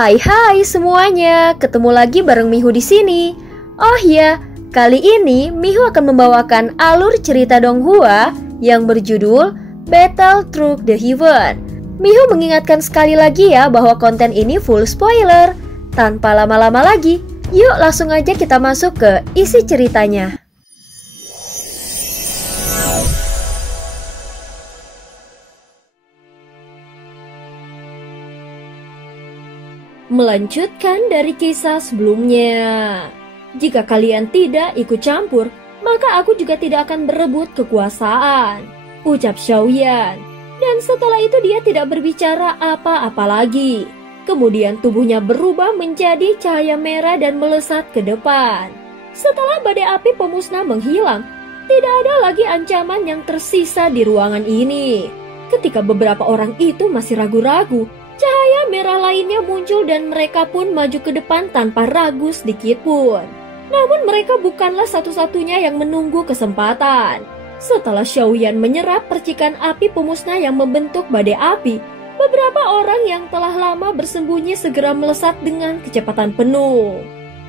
Hai semuanya, ketemu lagi bareng Mihu di sini. Oh ya, kali ini Mihu akan membawakan alur cerita Donghua yang berjudul Battle Through the Heaven. Mihu mengingatkan sekali lagi ya bahwa konten ini full spoiler. Tanpa lama-lama lagi, yuk langsung aja kita masuk ke isi ceritanya. Melanjutkan dari kisah sebelumnya. Jika kalian tidak ikut campur, maka aku juga tidak akan berebut kekuasaan, ucap Xiaoyan. Dan setelah itu dia tidak berbicara apa-apa lagi. Kemudian tubuhnya berubah menjadi cahaya merah dan melesat ke depan. Setelah badai api pemusnah menghilang, tidak ada lagi ancaman yang tersisa di ruangan ini. Ketika beberapa orang itu masih ragu-ragu, cahaya merah lainnya muncul dan mereka pun maju ke depan tanpa ragu sedikit pun. Namun mereka bukanlah satu-satunya yang menunggu kesempatan. Setelah Xiaoyan menyerap percikan api pemusnah yang membentuk badai api, beberapa orang yang telah lama bersembunyi segera melesat dengan kecepatan penuh.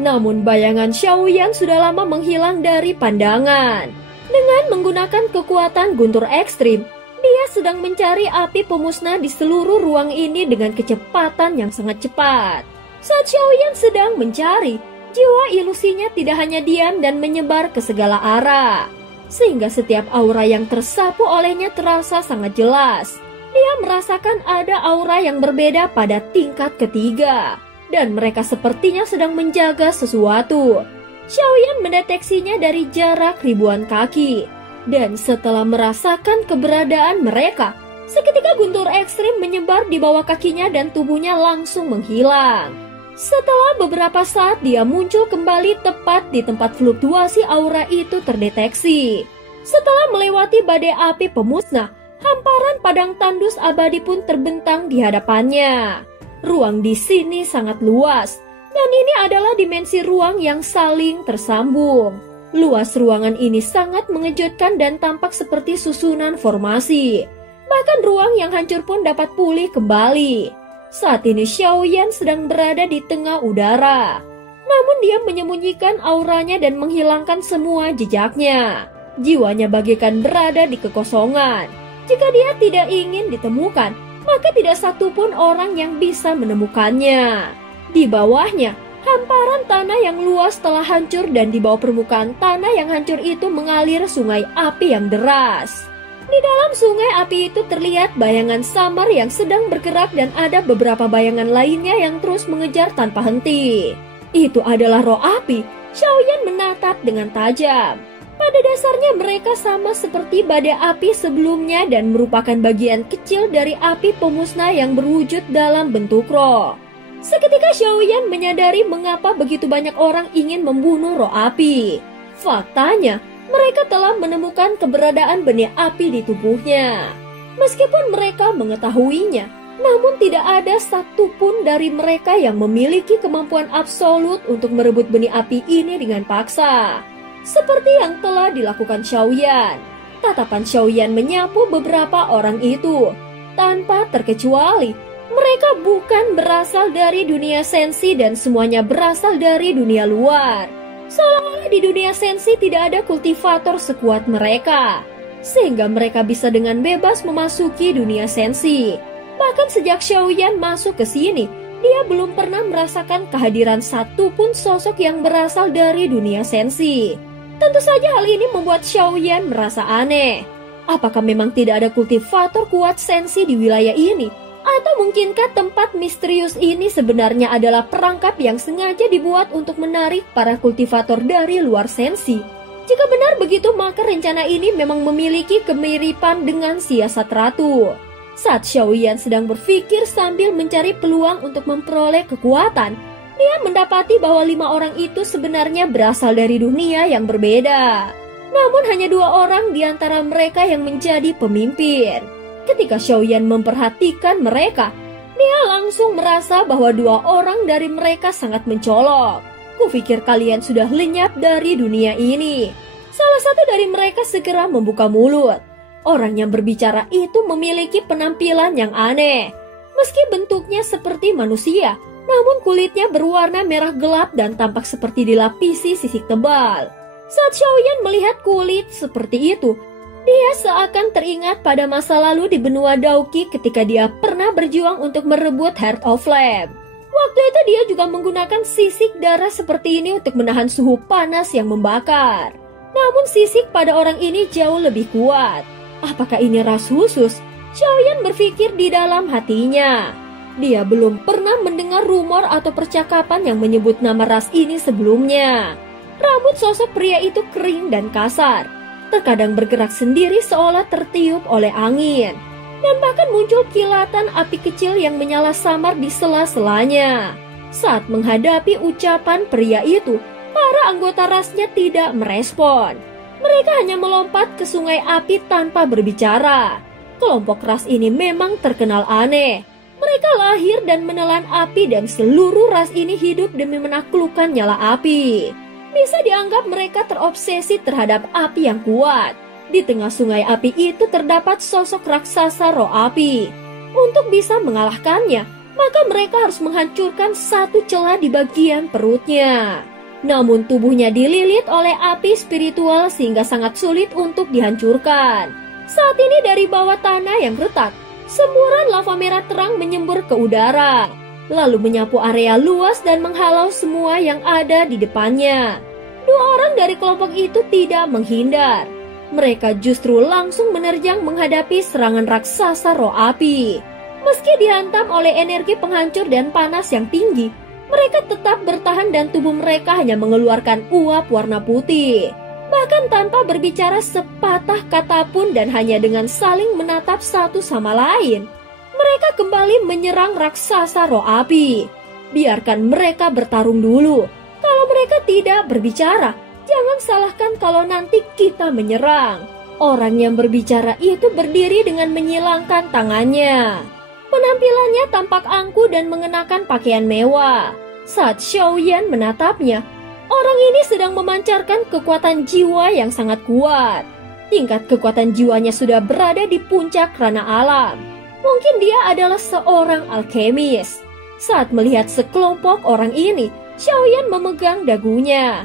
Namun bayangan Xiaoyan sudah lama menghilang dari pandangan. Dengan menggunakan kekuatan guntur ekstrim, dia sedang mencari api pemusnah di seluruh ruang ini dengan kecepatan yang sangat cepat. Saat Xiaoyan sedang mencari, jiwa ilusinya tidak hanya diam dan menyebar ke segala arah. Sehingga setiap aura yang tersapu olehnya terasa sangat jelas. Dia merasakan ada aura yang berbeda pada tingkat ketiga. Dan mereka sepertinya sedang menjaga sesuatu. Xiaoyan mendeteksinya dari jarak ribuan kaki. Dan setelah merasakan keberadaan mereka, seketika guntur ekstrim menyebar di bawah kakinya dan tubuhnya langsung menghilang. Setelah beberapa saat dia muncul kembali tepat di tempat fluktuasi aura itu terdeteksi. Setelah melewati badai api pemusnah, hamparan padang tandus abadi pun terbentang di hadapannya. Ruang di sini sangat luas, dan ini adalah dimensi ruang yang saling tersambung. Luas ruangan ini sangat mengejutkan dan tampak seperti susunan formasi. Bahkan ruang yang hancur pun dapat pulih kembali. Saat ini Xiaoyan sedang berada di tengah udara. Namun dia menyembunyikan auranya dan menghilangkan semua jejaknya. Jiwanya bagaikan berada di kekosongan. Jika dia tidak ingin ditemukan, maka tidak satupun orang yang bisa menemukannya. Di bawahnya, hamparan tanah yang luas telah hancur dan di bawah permukaan tanah yang hancur itu mengalir sungai api yang deras. Di dalam sungai api itu terlihat bayangan samar yang sedang bergerak dan ada beberapa bayangan lainnya yang terus mengejar tanpa henti. Itu adalah roh api. Xiaoyan menatap dengan tajam. Pada dasarnya mereka sama seperti badai api sebelumnya dan merupakan bagian kecil dari api pemusnah yang berwujud dalam bentuk roh. Seketika Xiaoyan menyadari mengapa begitu banyak orang ingin membunuh roh api. Faktanya, mereka telah menemukan keberadaan benih api di tubuhnya. Meskipun mereka mengetahuinya, namun tidak ada satupun dari mereka yang memiliki kemampuan absolut untuk merebut benih api ini dengan paksa. Seperti yang telah dilakukan Xiaoyan. Tatapan Xiaoyan menyapu beberapa orang itu. Tanpa terkecuali, mereka bukan berasal dari dunia sensi dan semuanya berasal dari dunia luar. Seolah-olah di dunia sensi tidak ada kultivator sekuat mereka, sehingga mereka bisa dengan bebas memasuki dunia sensi. Bahkan sejak Xiaoyan masuk ke sini, dia belum pernah merasakan kehadiran satupun sosok yang berasal dari dunia sensi. Tentu saja hal ini membuat Xiaoyan merasa aneh. Apakah memang tidak ada kultivator kuat sensi di wilayah ini? Atau mungkinkah tempat misterius ini sebenarnya adalah perangkap yang sengaja dibuat untuk menarik para kultivator dari luar sensi? Jika benar begitu, maka rencana ini memang memiliki kemiripan dengan siasat ratu. Saat Xiaoyan sedang berpikir sambil mencari peluang untuk memperoleh kekuatan, dia mendapati bahwa 5 orang itu sebenarnya berasal dari dunia yang berbeda. Namun hanya 2 orang di antara mereka yang menjadi pemimpin. Ketika Xiaoyan memperhatikan mereka, dia langsung merasa bahwa 2 orang dari mereka sangat mencolok. Kupikir kalian sudah lenyap dari dunia ini. Salah satu dari mereka segera membuka mulut. Orang yang berbicara itu memiliki penampilan yang aneh. Meski bentuknya seperti manusia, namun kulitnya berwarna merah gelap dan tampak seperti dilapisi sisik tebal. Saat Xiaoyan melihat kulit seperti itu, dia seakan teringat pada masa lalu di benua Daoqi ketika dia pernah berjuang untuk merebut Heart of Flame. Waktu itu dia juga menggunakan sisik darah seperti ini untuk menahan suhu panas yang membakar. Namun sisik pada orang ini jauh lebih kuat. Apakah ini ras khusus? Xiaoyan berpikir di dalam hatinya. Dia belum pernah mendengar rumor atau percakapan yang menyebut nama ras ini sebelumnya. Rambut sosok pria itu kering dan kasar, terkadang bergerak sendiri seolah tertiup oleh angin, dan bahkan muncul kilatan api kecil yang menyala samar di sela-selanya. Saat menghadapi ucapan pria itu, para anggota rasnya tidak merespon. Mereka hanya melompat ke sungai api tanpa berbicara. Kelompok ras ini memang terkenal aneh. Mereka lahir dan menelan api dan seluruh ras ini hidup demi menaklukkan nyala api. Bisa dianggap mereka terobsesi terhadap api yang kuat. Di tengah sungai api itu terdapat sosok raksasa roh api. Untuk bisa mengalahkannya, maka mereka harus menghancurkan satu celah di bagian perutnya. Namun tubuhnya dililit oleh api spiritual sehingga sangat sulit untuk dihancurkan. Saat ini dari bawah tanah yang retak, semburan lava merah terang menyembur ke udara, lalu menyapu area luas dan menghalau semua yang ada di depannya. Dua orang dari kelompok itu tidak menghindar. Mereka justru langsung menerjang menghadapi serangan raksasa roh api. Meski dihantam oleh energi penghancur dan panas yang tinggi, mereka tetap bertahan dan tubuh mereka hanya mengeluarkan uap warna putih. Bahkan tanpa berbicara sepatah kata pun dan hanya dengan saling menatap satu sama lain, mereka kembali menyerang raksasa roh api. Biarkan mereka bertarung dulu. Kalau mereka tidak berbicara, jangan salahkan kalau nanti kita menyerang. Orang yang berbicara itu berdiri dengan menyilangkan tangannya. Penampilannya tampak angkuh dan mengenakan pakaian mewah. Saat Xiaoyan menatapnya, orang ini sedang memancarkan kekuatan jiwa yang sangat kuat. Tingkat kekuatan jiwanya sudah berada di puncak ranah alam. Mungkin dia adalah seorang alkemis. Saat melihat sekelompok orang ini, Xiaoyan memegang dagunya.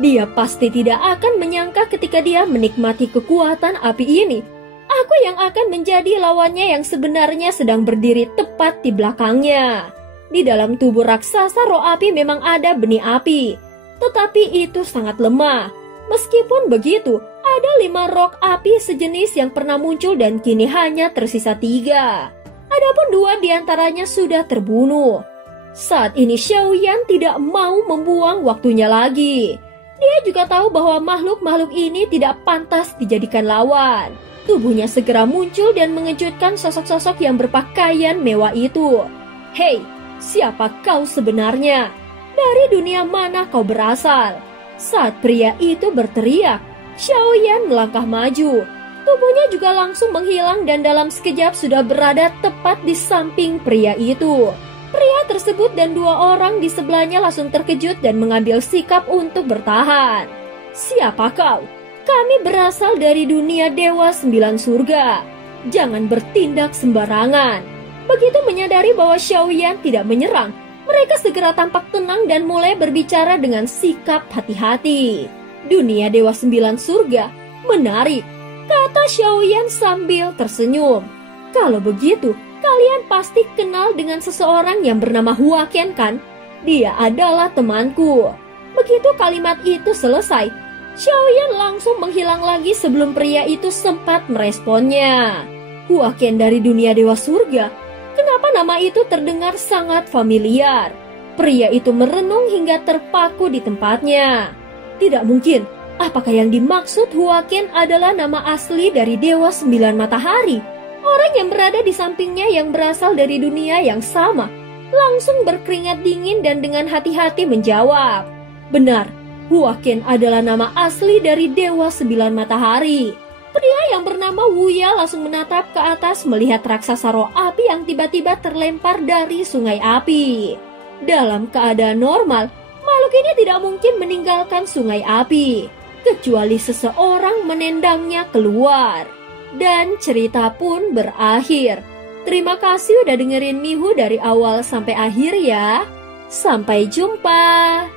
Dia pasti tidak akan menyangka ketika dia menikmati kekuatan api ini, aku yang akan menjadi lawannya yang sebenarnya sedang berdiri tepat di belakangnya. Di dalam tubuh raksasa roh api memang ada benih api, tetapi itu sangat lemah. Meskipun begitu, ada 5 rok api sejenis yang pernah muncul dan kini hanya tersisa 3. Adapun 2 diantaranya sudah terbunuh. Saat ini Xiaoyan tidak mau membuang waktunya lagi. Dia juga tahu bahwa makhluk-makhluk ini tidak pantas dijadikan lawan. Tubuhnya segera muncul dan mengejutkan sosok-sosok yang berpakaian mewah itu. Hei, siapa kau sebenarnya? Dari dunia mana kau berasal? Saat pria itu berteriak, Xiaoyan melangkah maju. Tubuhnya juga langsung menghilang dan dalam sekejap sudah berada tepat di samping pria itu. Pria tersebut dan 2 orang di sebelahnya langsung terkejut dan mengambil sikap untuk bertahan. Siapa kau? Kami berasal dari dunia Dewa 9 Surga. Jangan bertindak sembarangan. Begitu menyadari bahwa Xiaoyan tidak menyerang, mereka segera tampak tenang dan mulai berbicara dengan sikap hati-hati. Dunia Dewa 9 Surga? Menarik, kata Xiaoyan sambil tersenyum. Kalau begitu, kalian pasti kenal dengan seseorang yang bernama Huaqian kan? Dia adalah temanku. Begitu kalimat itu selesai, Xiaoyan langsung menghilang lagi sebelum pria itu sempat meresponnya. Huaqian dari dunia Dewa Surga? Kenapa nama itu terdengar sangat familiar? Pria itu merenung hingga terpaku di tempatnya. Tidak mungkin, apakah yang dimaksud Huaqian adalah nama asli dari Dewa 9 Matahari? Orang yang berada di sampingnya yang berasal dari dunia yang sama langsung berkeringat dingin dan dengan hati-hati menjawab. Benar, Huaqian adalah nama asli dari Dewa 9 Matahari. Pria yang bernama Wuya langsung menatap ke atas melihat raksasa roh api yang tiba-tiba terlempar dari sungai api. Dalam keadaan normal, makhluk ini tidak mungkin meninggalkan sungai api, kecuali seseorang menendangnya keluar. Dan cerita pun berakhir. Terima kasih udah dengerin Mihu dari awal sampai akhir ya. Sampai jumpa.